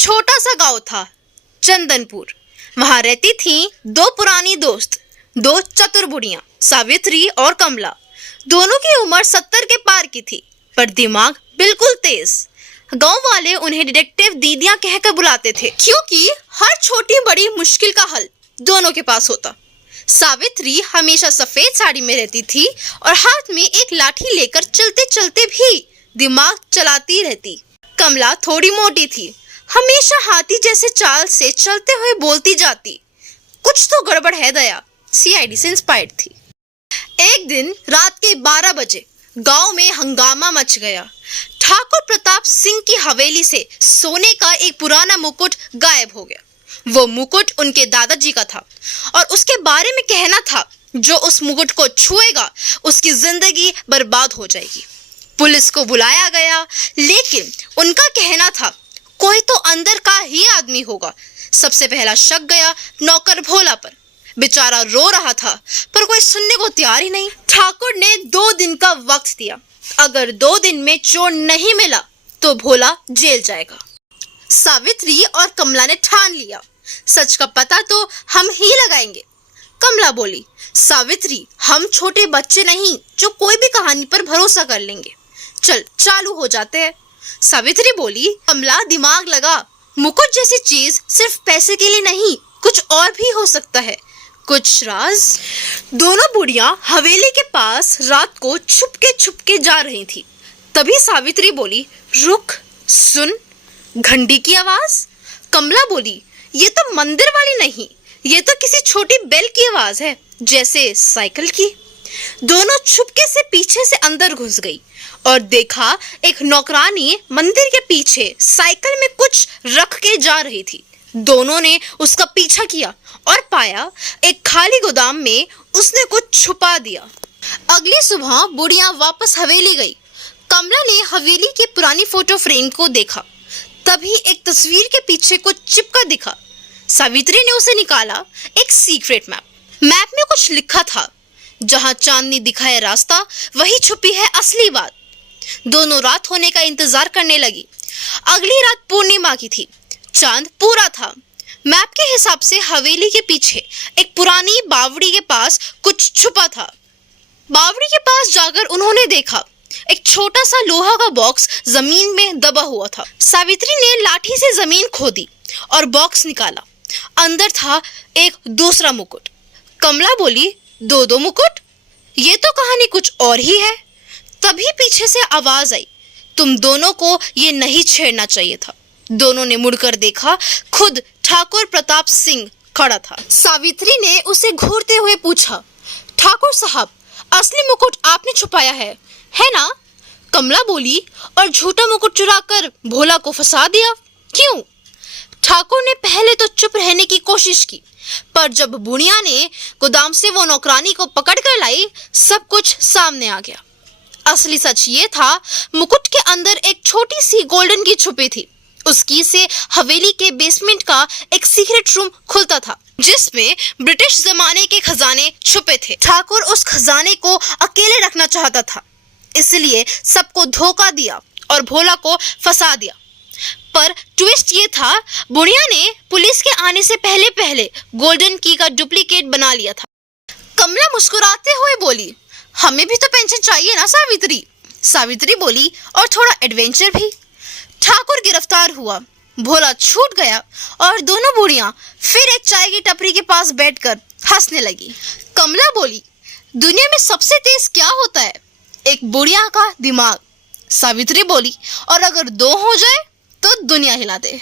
छोटा सा गांव था, चंदनपुर। वहां रहती थीं दो पुरानी दोस्त, दो चतुर बुढ़ियां, सावित्री और कमला। दोनों की उम्र 70 के पार की थी, पर दिमाग बिल्कुल तेज। गांव वाले उन्हें डिटेक्टिव दीदियां कहकर बुलाते थे, क्योंकि हर छोटी बड़ी मुश्किल का हल दोनों के पास होता। सावित्री हमेशा सफेद साड़ी में रहती थी और हाथ में एक लाठी लेकर चलते चलते भी दिमाग चलाती रहती। कमला थोड़ी मोटी थी, हमेशा हाथी जैसे चाल से चलते हुए बोलती जाती। कुछ तो गड़बड़ है दया, सीआईडी से इंस्पायर्ड थी। एक दिन रात के 12 बजे गांव में हंगामा मच गया। ठाकुर प्रताप सिंह की हवेली से सोने का एक पुराना मुकुट गायब हो गया। वो मुकुट उनके दादाजी का था और उसके बारे में कहना था, जो उस मुकुट को छुएगा उसकी जिंदगी बर्बाद हो जाएगी। पुलिस को बुलाया गया, लेकिन उनका कहना था कोई तो अंदर का ही आदमी होगा। सबसे पहला शक गया नौकर भोला पर। बेचारा रो रहा था, पर कोई सुनने को तैयार ही नहीं। ठाकुर ने 2 दिन का वक्त दिया। अगर 2 दिन में चोर नहीं मिला तो भोला जेल जाएगा। सावित्री और कमला ने ठान लिया, सच का पता तो हम ही लगाएंगे। कमला बोली, सावित्री, हम छोटे बच्चे नहीं जो कोई भी कहानी पर भरोसा कर लेंगे। चल चालू हो जाते हैं। सावित्री बोली, कमला दिमाग लगा, मुकुट जैसी चीज सिर्फ पैसे के लिए नहीं, कुछ और भी हो सकता है, कुछ राज। दोनों बुढ़ियां हवेली के पास रात को छुपके जा रही थी। तभी सावित्री बोली, रुक, सुन, घंटी की आवाज। कमला बोली, ये तो मंदिर वाली नहीं, ये तो किसी छोटी बेल की आवाज है, जैसे साइकिल की। दोनों छुपके से पीछे से अंदर घुस गई और देखा एक नौकरानी मंदिर के पीछे साइकिल में कुछ रख के जा रही थी। दोनों ने उसका पीछा किया और पाया एक खाली गोदाम में उसने कुछ छुपा दिया। अगली सुबह बुढ़िया वापस हवेली गई। कमला ने हवेली के पुरानी फोटो फ्रेम को देखा। तभी एक तस्वीर के पीछे कुछ चिपका दिखा। सावित्री ने उसे निकाला, एक सीक्रेट मैप। मैप में कुछ लिखा था, जहां चांदनी दिखाए रास्ता, वही छुपी है असली बात। दोनों रात होने का इंतजार करने लगी। अगली रात पूर्णिमा की थी, चांद पूरा था। मैप के हिसाब से हवेली के पीछे एक पुरानी बावड़ी के पास कुछ छुपा था। बावड़ी के पास जाकर उन्होंने देखा एक छोटा सा लोहा का बॉक्स जमीन में दबा हुआ था। सावित्री ने लाठी से जमीन खोदी और बॉक्स निकाला। अंदर था एक दूसरा मुकुट। कमला बोली, 2 मुकुट? ये तो कहानी कुछ और ही है। तभी पीछे से आवाज आई, तुम दोनों को ये नहीं छेड़ना चाहिए था। दोनों ने मुड़कर देखा, खुद ठाकुर प्रताप सिंह खड़ा था। सावित्री ने उसे घूरते हुए पूछा, ठाकुर साहब, असली मुकुट आपने छुपाया है ना? कमला बोली, और झूठा मुकुट चुराकर भोला को फंसा दिया, क्यों? ठाकुर ने पहले तो चुप रहने की कोशिश की, पर जब बुढ़िया ने गोदाम से वो नौकरानी को पकड़ कर लाई, सब कुछ सामने आ गया। असली सच ये था, मुकुट के अंदर एक छोटी सी गोल्डन की छुपी थी। उसकी से हवेली के बेसमेंट का एक सीक्रेट रूम खुलता था, जिसमें ब्रिटिश जमाने के खजाने छुपे थे। ठाकुर उस खजाने को अकेले रखना चाहता था, इसलिए सबको धोखा दिया और भोला को फंसा दिया। पर ट्विस्ट ये था, बुढ़िया ने पुलिस के आने से पहले गोल्डन की का डुप्लीकेट बना लिया था। कमला मुस्कुराते हुए बोली, हमें भी तो पेंशन चाहिए ना सावित्री। सावित्री बोली, और थोड़ा एडवेंचर भी। ठाकुर गिरफ्तार हुआ, भोला छूट गया और दोनों बुढ़ियां फिर एक चाय की टपरी के पास बैठकर हंसने लगी। कमला बोली, दुनिया में सबसे तेज क्या होता है? एक बुढ़िया का दिमाग। सावित्री बोली, और अगर 2 हो जाए तो दुनिया हिला दे।